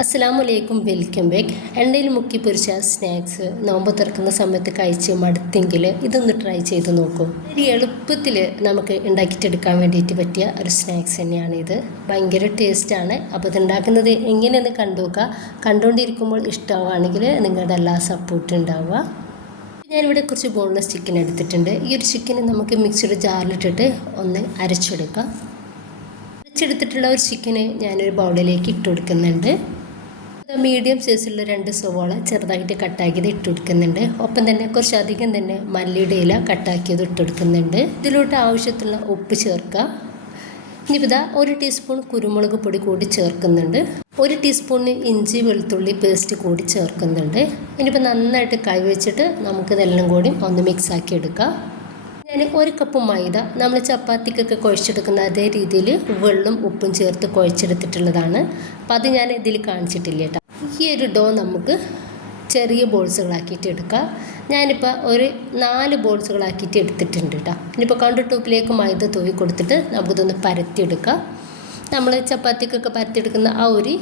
അസ്സലാമലൈക്കും, welcome back. എണ്ണയിൽ മുക്കി പൊരിച്ച സ്നാക്സ് നോമ്പ് തുറക്കുന്ന സമയത്ത് കഴിച്ച് മടുത്തെങ്കിൽ ഇതൊന്ന് ട്രൈ ചെയ്ത് നോക്കൂ. ഒരു എളുപ്പത്തിൽ നമുക്ക് ഉണ്ടാക്കിയിട്ടെടുക്കാൻ വേണ്ടിയിട്ട് പറ്റിയ ഒരു സ്നാക്സ് തന്നെയാണിത്. ഭയങ്കര ടേസ്റ്റാണ്. അപ്പോൾ ഇതുണ്ടാക്കുന്നത് എങ്ങനെയെന്ന് കണ്ടുനോക്കുക. കണ്ടുകൊണ്ടിരിക്കുമ്പോൾ ഇഷ്ടമാവുകയാണെങ്കിൽ നിങ്ങളുടെ എല്ലാ സപ്പോർട്ടും ഉണ്ടാവുക. ഞാനിവിടെ കുറച്ച് ബോൺലെസ് ചിക്കൻ എടുത്തിട്ടുണ്ട്. ഈ ഒരു ചിക്കൻ നമുക്ക് മിക്സിയുടെ ജാറിലിട്ടിട്ട് ഒന്ന് അരച്ചെടുക്കാം. അരച്ചെടുത്തിട്ടുള്ള ഒരു ചിക്കന് ഞാനൊരു ബൗളിലേക്ക് ഇട്ട് കൊടുക്കുന്നുണ്ട്. മീഡിയം സൈസിലുള്ള 2 സവാള ചെറുതായിട്ട് കട്ടാക്കിയത് ഇട്ട് കൊടുക്കുന്നുണ്ട്. ഒപ്പം തന്നെ കുറച്ചധികം തന്നെ മല്ലിയുടെ ഇല കട്ടാക്കിയത് ഇട്ട് കൊടുക്കുന്നുണ്ട്. ഇതിലോട്ട് ആവശ്യത്തിലുള്ള ഉപ്പ് ചേർക്കുക. ഇനിയിപ്പോൾ 1 ടീസ്പൂൺ കുരുമുളക് പൊടി കൂടി ചേർക്കുന്നുണ്ട്. 1 ടീസ്പൂണിന് ഇഞ്ചി വെളുത്തുള്ളി പേസ്റ്റ് കൂടി ചേർക്കുന്നുണ്ട്. ഇനിയിപ്പോൾ നന്നായിട്ട് കൈ വെച്ചിട്ട് നമുക്കിതെല്ലാം കൂടി ഒന്ന് മിക്സാക്കി എടുക്കാം. ഞാൻ 1 കപ്പ് മൈദ നമ്മൾ ചപ്പാത്തിക്കൊക്കെ കുഴച്ചെടുക്കുന്ന അതേ രീതിയിൽ വെള്ളം ഉപ്പും ചേർത്ത് കുഴച്ചെടുത്തിട്ടുള്ളതാണ്. അപ്പോൾ അത് ഞാൻ ഇതിൽ കാണിച്ചിട്ടില്ല കേട്ടോ. ഈ ഒരു ഡോ നമുക്ക് ചെറിയ ബോൾസുകളാക്കിയിട്ട് എടുക്കാം. ഞാനിപ്പോൾ ഒരു 4 ബോൾസുകളാക്കിയിട്ട് എടുത്തിട്ടുണ്ട് കേട്ടോ. ഇനിയിപ്പോൾ കൗണ്ടർ ടോപ്പിലേക്ക് മൈദ തൂവി കൊടുത്തിട്ട് നമുക്കിതൊന്ന് പരത്തിയെടുക്കാം. നമ്മൾ ചപ്പാത്തിക്കൊക്കെ പരത്തിയെടുക്കുന്ന ആ ഒരു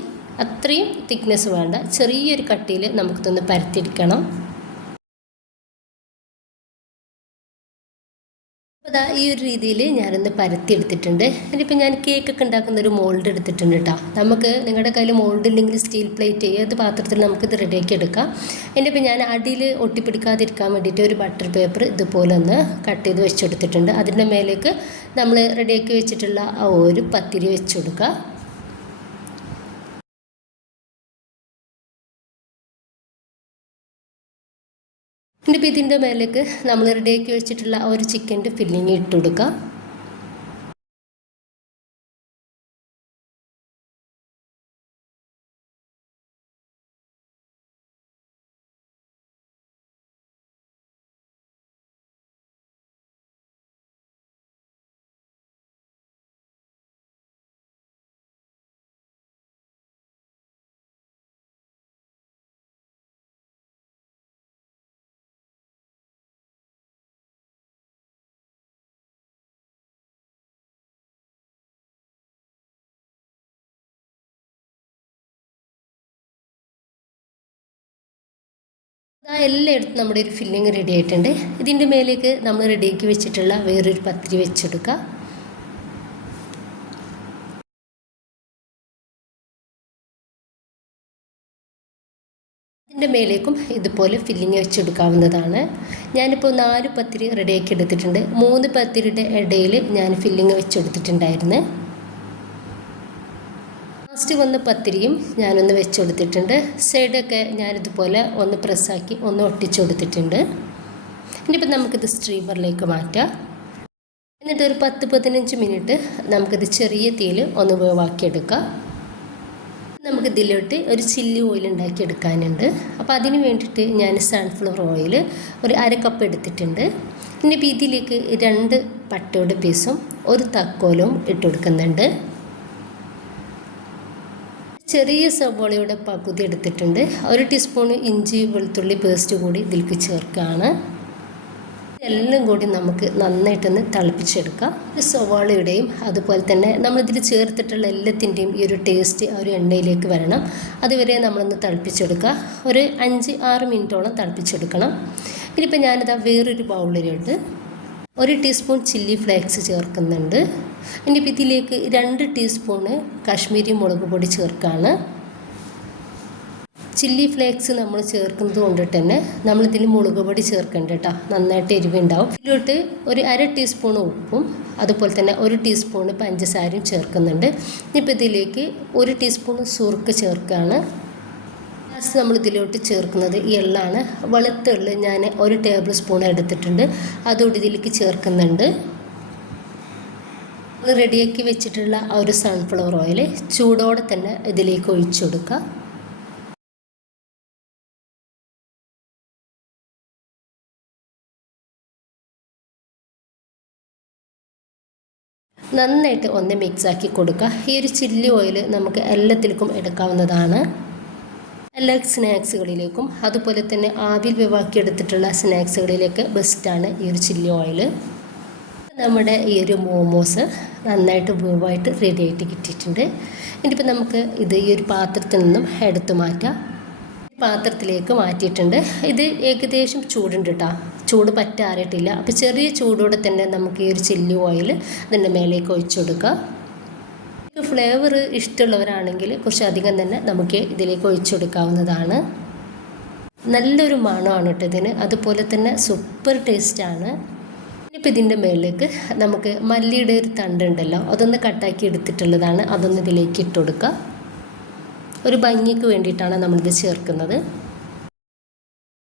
അത്രയും തിക്നെസ് വേണ്ട, ചെറിയൊരു കട്ടിയിൽ നമുക്കിതൊന്ന് പരത്തിയെടുക്കണം. അപ്പോൾ ഈ ഒരു രീതിയിൽ ഞാനൊന്ന് പരത്തിയെടുത്തിട്ടുണ്ട്. ഇനിയിപ്പോൾ ഞാൻ കേക്കൊക്കെ ഉണ്ടാക്കുന്ന ഒരു മോൾഡ് എടുത്തിട്ടുണ്ട് കേട്ടോ. നമുക്ക് നിങ്ങളുടെ കയ്യിൽ മോൾഡ് ഇല്ലെങ്കിൽ സ്റ്റീൽ പ്ലേറ്റ് ഏത് പാത്രത്തിൽ നമുക്കിത് റെഡിയാക്കി എടുക്കാം. ഇനിയിപ്പോൾ ഞാൻ അടിയിൽ ഒട്ടിപ്പിടിക്കാതിരിക്കാൻ വേണ്ടിയിട്ട് ഒരു ബട്ടർ പേപ്പർ ഇതുപോലെ ഒന്ന് കട്ട് ചെയ്ത് വെച്ചെടുത്തിട്ടുണ്ട്. അതിൻ്റെ മേലേക്ക് നമ്മൾ റെഡിയാക്കി വെച്ചിട്ടുള്ള ആ ഒരു പത്തിരി വെച്ച് കൊടുക്കുക. ഇനിയിപ്പോൾ ഇതിൻ്റെ മേലേക്ക് നമ്മൾ റെഡിയാക്കി വെച്ചിട്ടുള്ള ഒരു ചിക്കൻ്റെ ഫില്ലിങ് ഇട്ട് കൊടുക്കുക. എല്ലായിടത്തും നമ്മുടെ ഒരു ഫില്ലിങ് റെഡി ആയിട്ടുണ്ട്. ഇതിൻ്റെ മേലേക്ക് നമ്മൾ റെഡിയാക്കി വെച്ചിട്ടുള്ള വേറൊരു പത്തിരി വെച്ചെടുക്കുക. ഇതിൻ്റെ മേലേക്കും ഇതുപോലെ ഫില്ലിങ് വെച്ചെടുക്കാവുന്നതാണ്. ഞാനിപ്പോൾ 4 പത്തിരി റെഡിയാക്കി എടുത്തിട്ടുണ്ട്. 3 പത്തിരിയുടെ ഇടയിൽ ഞാൻ ഫില്ലിങ് വെച്ചെടുത്തിട്ടുണ്ടായിരുന്നു. ലാസ്റ്റ് വന്ന പത്തിരിയും ഞാനൊന്ന് വെച്ച് കൊടുത്തിട്ടുണ്ട്. സൈഡൊക്കെ ഞാനിതുപോലെ ഒന്ന് പ്രസ്സാക്കി ഒന്ന് ഒട്ടിച്ചു കൊടുത്തിട്ടുണ്ട്. ഇനിയിപ്പോൾ നമുക്കിത് സ്റ്റീമറിലേക്ക് മാറ്റാം. എന്നിട്ട് ഒരു 10-15 മിനിറ്റ് നമുക്കിത് ചെറിയ തീയിൽ ഒന്ന് വേവാക്കിയെടുക്കാം. നമുക്കിതിലോട്ട് ഒരു ചില്ലി ഓയിൽ ഉണ്ടാക്കിയെടുക്കാനുണ്ട്. അപ്പോൾ അതിന് വേണ്ടിയിട്ട് ഞാൻ സൺഫ്ലവർ ഓയിൽ ഒരു 1/2 കപ്പ് എടുത്തിട്ടുണ്ട്. ഇനിയിപ്പോൾ ഇതിലേക്ക് 2 പട്ടയുടെ പീസും ഒരു തക്കോലവും ഇട്ട് കൊടുക്കുന്നുണ്ട്. ചെറിയ സവോളയുടെ പകുതി എടുത്തിട്ടുണ്ട്. 1 ടീസ്പൂൺ ഇഞ്ചി വെളുത്തുള്ളി പേസ്റ്റ് കൂടി ഇതിലേക്ക് ചേർക്കുകയാണ്. എല്ലാം കൂടി നമുക്ക് നന്നായിട്ടൊന്ന് തിളപ്പിച്ചെടുക്കാം. ഒരു സവോളയുടെയും അതുപോലെ തന്നെ നമ്മളിതിൽ ചേർത്തിട്ടുള്ള എല്ലാത്തിൻ്റെയും ഈ ഒരു ടേസ്റ്റ് ആ ഒരു എണ്ണയിലേക്ക് വരണം. അതുവരെ നമ്മളൊന്ന് തിളപ്പിച്ചെടുക്കുക. ഒരു 5-6 മിനിറ്റോളം തിളപ്പിച്ചെടുക്കണം. ഇനിയിപ്പോൾ ഞാനിതാ വേറൊരു ബൗളിലോട്ട് 1 ടീസ്പൂൺ ചില്ലി ഫ്ലേക്സ് ചേർക്കുന്നുണ്ട്. ഇനിയിപ്പോൾ ഇതിലേക്ക് 2 ടീസ്പൂണ് കാശ്മീരി മുളക് പൊടി ചേർക്കുകയാണ്. ചില്ലി ഫ്ലേക്സ് നമ്മൾ ചേർക്കുന്നത് കൊണ്ടിട്ട് തന്നെ നമ്മളിതിൽ മുളക് പൊടി ചേർക്കേണ്ട കേട്ടോ. നന്നായിട്ട് എരിവുണ്ടാവും. ഇതിലോട്ട് ഒരു 1/2 ടീസ്പൂൺ ഉപ്പും അതുപോലെ തന്നെ 1 ടീസ്പൂൺ പഞ്ചസാരയും ചേർക്കുന്നുണ്ട്. ഇനിയിപ്പോൾ ഇതിലേക്ക് 1 ടീസ്പൂൺ സുർക്ക ചേർക്കുകയാണ്. ലാസ്റ്റ് നമ്മൾ ഇതിലോട്ട് ചേർക്കുന്നത് എള്ളാണ്. വെളുത്ത എള്ള് ഞാൻ 1 ടേബിൾ സ്പൂൺ എടുത്തിട്ടുണ്ട്. അതുകൂടി ഇതിലേക്ക് ചേർക്കുന്നുണ്ട്. റെഡിയാക്കി വെച്ചിട്ടുള്ള ആ ഒരു സൺഫ്ലവർ ഓയിൽ ചൂടോടെ തന്നെ ഇതിലേക്ക് ഒഴിച്ചു കൊടുക്കുക. നന്നായിട്ട് ഒന്ന് മിക്സാക്കി കൊടുക്കുക. ഈ ഒരു ചില്ലി ഓയിൽ നമുക്ക് എല്ലാത്തിലേക്കും എടുക്കാവുന്നതാണ്. എല്ലാ സ്നാക്സുകളിലേക്കും അതുപോലെ തന്നെ ആവിൽ വേവാക്കിയെടുത്തിട്ടുള്ള സ്നാക്സുകളിലേക്ക് ബെസ്റ്റാണ് ഈ ഒരു ചില്ലി ഓയിൽ. നമ്മുടെ ഈ ഒരു മോമോസ് നന്നായിട്ട് വേവായിട്ട് റെഡി ആയിട്ട് കിട്ടിയിട്ടുണ്ട്. ഇനിയിപ്പോൾ നമുക്ക് ഇത് ഈ ഒരു പാത്രത്തിൽ നിന്നും എടുത്തു മാറ്റാം. പാത്രത്തിലേക്ക് മാറ്റിയിട്ടുണ്ട്. ഇത് ഏകദേശം ചൂടുണ്ട് കേട്ടോ, ചൂട് പറ്റാറിയിട്ടില്ല. അപ്പോൾ ചെറിയ ചൂടോടെ തന്നെ നമുക്ക് ഈ ഒരു ചില്ലി ഓയിൽ അതിൻ്റെ മേലേക്ക് ഒഴിച്ചു കൊടുക്കുക. ഫ്ലേവർ ഇഷ്ടമുള്ളവരാണെങ്കിൽ കുറച്ചധികം തന്നെ നമുക്ക് ഇതിലേക്ക് ഒഴിച്ചു കൊടുക്കാവുന്നതാണ്. നല്ലൊരു മണമാണ് കേട്ടോ ഇതിന്, അതുപോലെ തന്നെ സൂപ്പർ ടേസ്റ്റാണ്. ഇനിയിപ്പോൾ ഇതിൻ്റെ മേലേക്ക് നമുക്ക് മല്ലിയുടെ ഒരു തണ്ടുണ്ടല്ലോ, അതൊന്ന് കട്ടാക്കി എടുത്തിട്ടുള്ളതാണ്, അതൊന്ന് ഇതിലേക്ക് ഇട്ട് കൊടുക്കുക. ഒരു ഭംഗിക്ക് വേണ്ടിയിട്ടാണ് നമ്മളിത് ചേർക്കുന്നത്.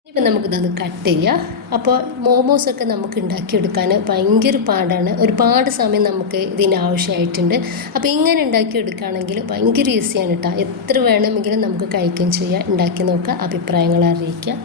ഇപ്പം നമുക്കിതൊന്ന് കട്ട് ചെയ്യാം. അപ്പോൾ മോമോസൊക്കെ നമുക്ക് ഉണ്ടാക്കിയെടുക്കാൻ ഭയങ്കര പാടാണ്, ഒരുപാട് സമയം നമുക്ക് ഇതിന് ആവശ്യമായിട്ടുണ്ട്. അപ്പോൾ ഇങ്ങനെ ഉണ്ടാക്കിയെടുക്കുകയാണെങ്കിൽ ഭയങ്കര ഈസിയാണ് കേട്ടോ. എത്ര വേണമെങ്കിലും നമുക്ക് കഴിക്കുകയും ചെയ്യാം. ഉണ്ടാക്കി നോക്കുക, അഭിപ്രായങ്ങൾ അറിയിക്കുക.